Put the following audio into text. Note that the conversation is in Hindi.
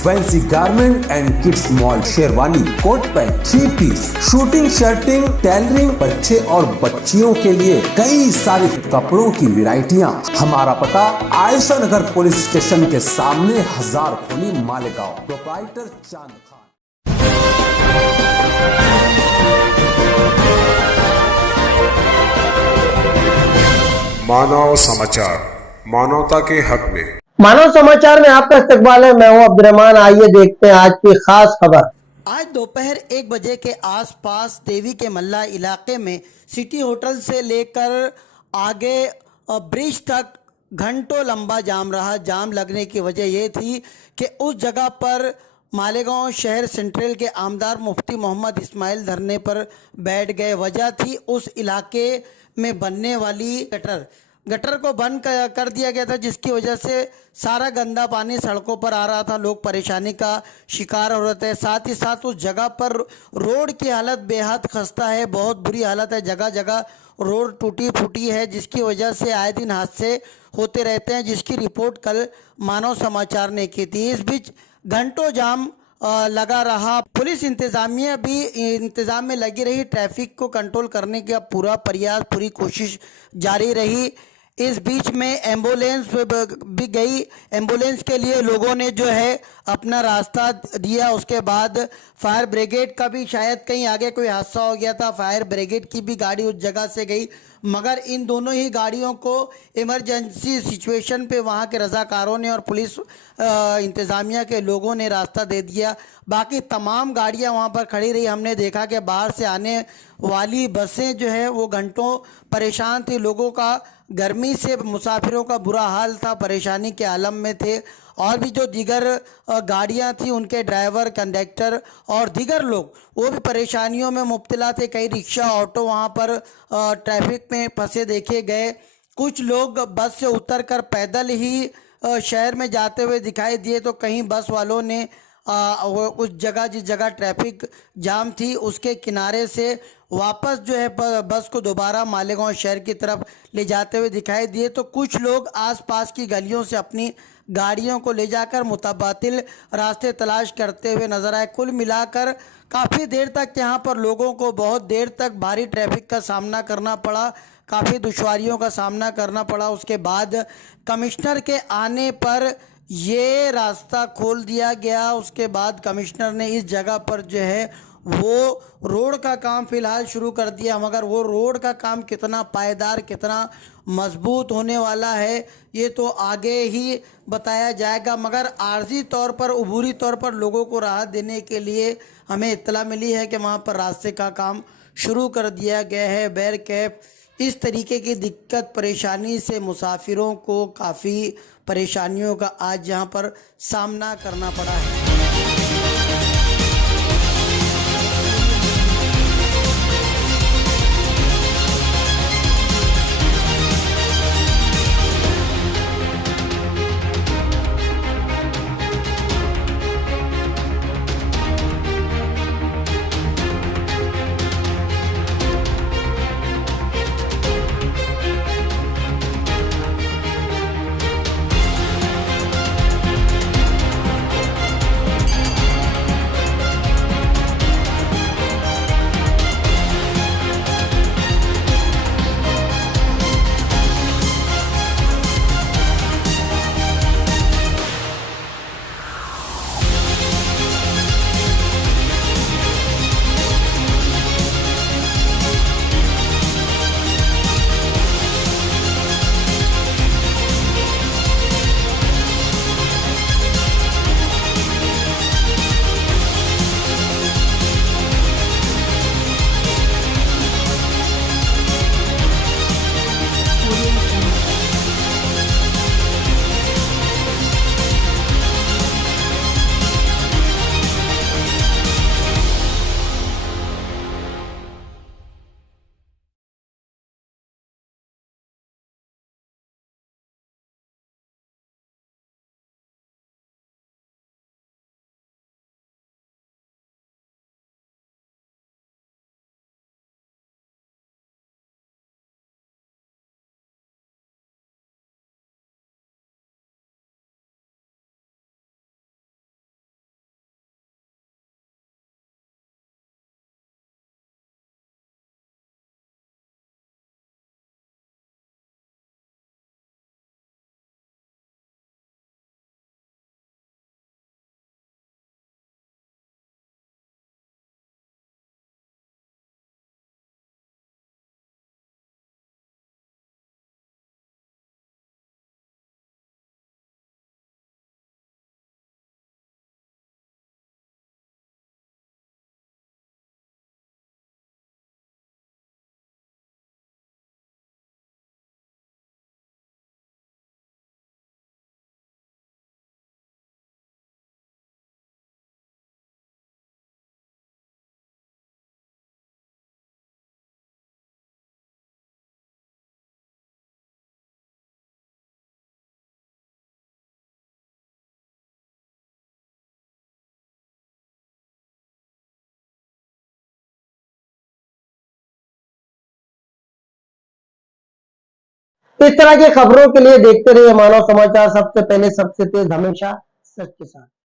Fancy garment and kids mall, sherwani, coat pant, 3 piece, shooting, shirting, tailoring, बच्चे और बच्चियों के लिए कई सारे कपड़ों की वैरायटियां। हमारा पता आयशा नगर पुलिस स्टेशन के सामने, हजार खोली, मालेगांव। प्रोप्राइटर चांद खान। मानव समाचार, मानवता के हक में। मानव समाचार में आपका इस्तकबाल है। मैं हूं अब्दुर्रहमान। आइए देखते हैं आज की खास खबर। आज दोपहर 1 बजे के आसपास देवी के मल्ला इलाके में सिटी होटल से लेकर आगे ब्रिज तक घंटों लंबा जाम रहा। जाम लगने की वजह यह थी कि उस जगह पर मालेगांव शहर सेंट्रल के आमदार मुफ्ती मोहम्मद इस्माइल धरने पर बैठ गए। वजह थी उस इलाके में बनने वाली गटर को बंद कर दिया गया था, जिसकी वजह से सारा गंदा पानी सड़कों पर आ रहा था। लोग परेशानी का शिकार हो रहे थे। साथ ही साथ उस जगह पर रोड की हालत बेहद खस्ता है, बहुत बुरी हालत है। जगह जगह रोड टूटी फूटी है, जिसकी वजह से आए दिन हादसे होते रहते हैं, जिसकी रिपोर्ट कल मानव समाचार ने की थी। इस बीच घंटों जाम लगा रहा। पुलिस इंतजामिया भी इंतजाम में लगी रही। ट्रैफिक को कंट्रोल करने का पूरा प्रयास, पूरी कोशिश जारी रही। इस बीच में एम्बुलेंस भी गई। एम्बुलेंस के लिए लोगों ने जो है अपना रास्ता दिया। उसके बाद फायर ब्रिगेड का भी शायद कहीं आगे कोई हादसा हो गया था, फायर ब्रिगेड की भी गाड़ी उस जगह से गई, मगर इन दोनों ही गाड़ियों को इमरजेंसी सिचुएशन पे वहाँ के रज़ाकारों ने और पुलिस इंतज़ामिया के लोगों ने रास्ता दे दिया। बाकी तमाम गाड़ियाँ वहाँ पर खड़ी रही। हमने देखा कि बाहर से आने वाली बसें जो है वो घंटों परेशान थी। लोगों का गर्मी से, मुसाफिरों का बुरा हाल था, परेशानी के आलम में थे। और भी जो दीगर गाड़ियां थी, उनके ड्राइवर, कंडक्टर और दीगर लोग वो भी परेशानियों में मुब्तला थे। कई रिक्शा, ऑटो वहां पर ट्रैफिक में फंसे देखे गए। कुछ लोग बस से उतरकर पैदल ही शहर में जाते हुए दिखाई दिए, तो कहीं बस वालों ने उस जगह, जिस जगह ट्रैफिक जाम थी, उसके किनारे से वापस जो है बस को दोबारा मालेगांव शहर की तरफ ले जाते हुए दिखाई दिए। तो कुछ लोग आसपास की गलियों से अपनी गाड़ियों को ले जाकर मुतबादिल रास्ते तलाश करते हुए नजर आए। कुल मिलाकर काफ़ी देर तक यहाँ पर लोगों को बहुत देर तक भारी ट्रैफिक का सामना करना पड़ा, काफ़ी दुश्वारियों का सामना करना पड़ा। उसके बाद कमिश्नर के आने पर ये रास्ता खोल दिया गया। उसके बाद कमिश्नर ने इस जगह पर जो है वो रोड का काम फ़िलहाल शुरू कर दिया, मगर वो रोड का काम कितना पायदार, कितना मजबूत होने वाला है, ये तो आगे ही बताया जाएगा। मगर आर्जी तौर पर, अबूरी तौर पर लोगों को राहत देने के लिए हमें इत्तला मिली है कि वहाँ पर रास्ते का काम शुरू कर दिया गया है। बैरकैफ इस तरीके की दिक्कत परेशानी से मुसाफिरों को काफ़ी परेशानियों का आज यहाँ पर सामना करना पड़ा है। इस तरह की खबरों के लिए देखते रहिए मानव समाचार, सबसे पहले सबसे तेज हमेशा सच के साथ।